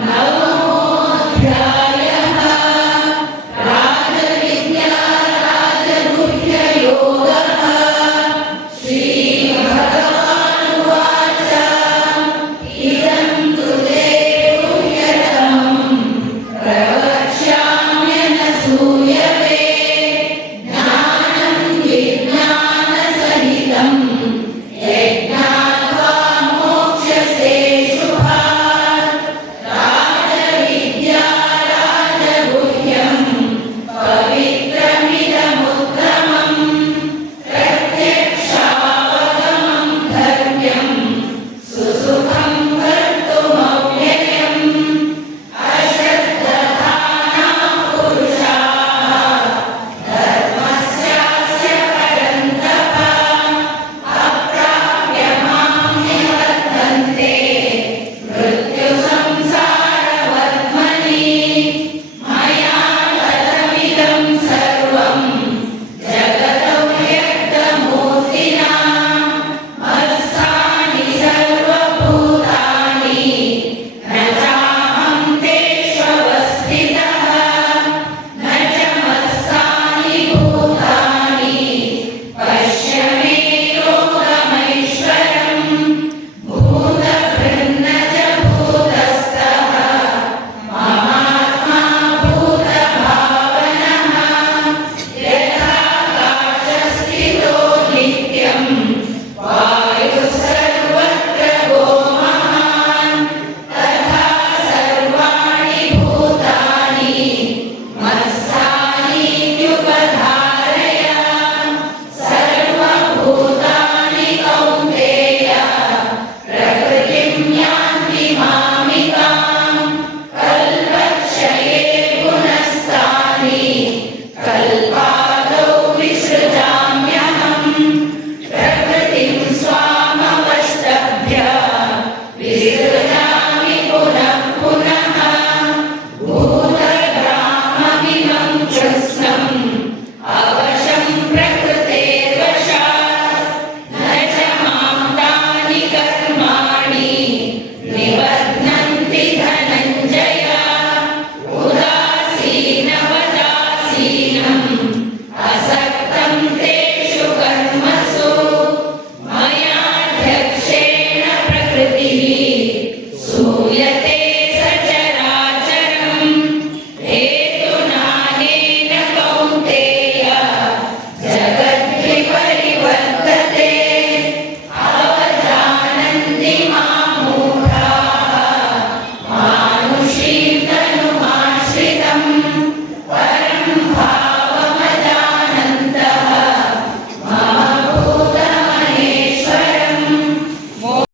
No.